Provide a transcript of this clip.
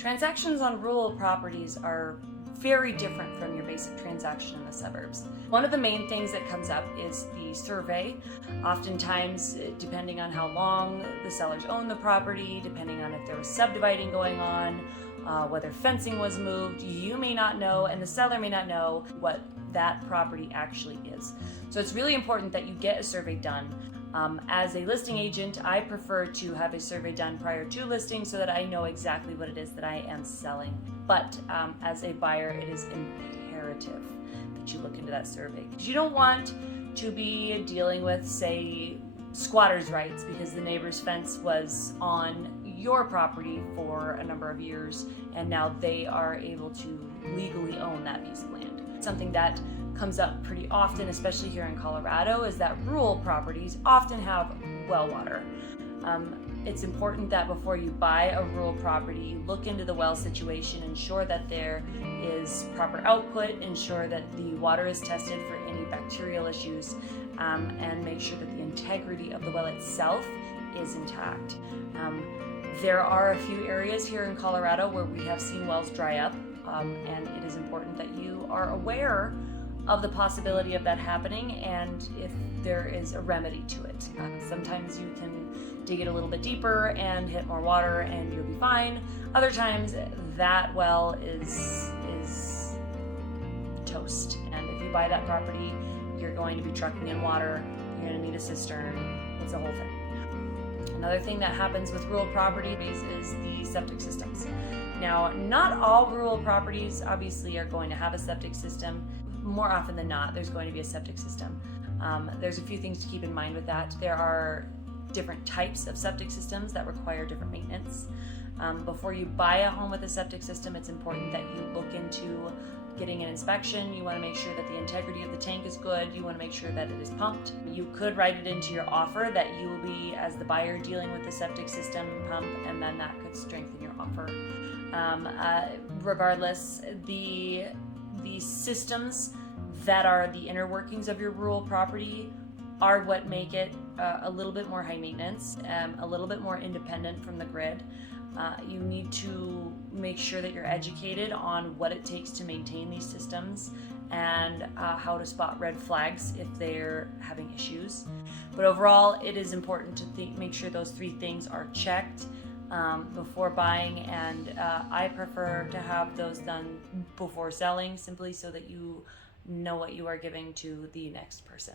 Transactions on rural properties are very different from your basic transaction in the suburbs. One of the main things that comes up is the survey. Oftentimes, depending on how long the sellers own the property, depending on if there was subdividing going on, whether fencing was moved, you may not know and the seller may not know what that property actually is. So it's really important that you get a survey done. As a listing agent, I prefer to have a survey done prior to listing so that I know exactly what it is that I am selling. But as a buyer, it is imperative that you look into that survey, because you don't want to be dealing with, say, squatters' rights because the neighbor's fence was on your property for a number of years and now they are able to legally own that piece of land. Something that comes up pretty often, especially here in Colorado, is that rural properties often have well water. It's important that before you buy a rural property, you look into the well situation, ensure that there is proper output, ensure that the water is tested for any bacterial issues, and make sure that the integrity of the well itself is intact. There are a few areas here in Colorado where we have seen wells dry up, and it is important that you are aware of the possibility of that happening and if there is a remedy to it. Sometimes you can dig it a little bit deeper and hit more water and you'll be fine. Other times that well is toast, and if you buy that property, you're going to be trucking in water, you're going to need a cistern, it's a whole thing. Another thing that happens with rural properties is the septic systems. Now, not all rural properties obviously are going to have a septic system. More often than not, there's going to be a septic system. There's a few things to keep in mind with that. There are different types of septic systems that require different maintenance. Before you buy a home with a septic system, it's important that you look into getting an inspection. You want to make sure that the integrity of the tank is good. You want to make sure that it is pumped. You could write it into your offer that you will be, as the buyer, dealing with the septic system pump, and then that could strengthen your offer. Regardless, the systems that are the inner workings of your rural property are what make it a little bit more high maintenance, a little bit more independent from the grid. You need to make sure that you're educated on what it takes to maintain these systems and how to spot red flags if they're having issues. But overall, it is important to make sure those three things are checked before buying, and I prefer to have those done before selling, simply so that you know what you are giving to the next person.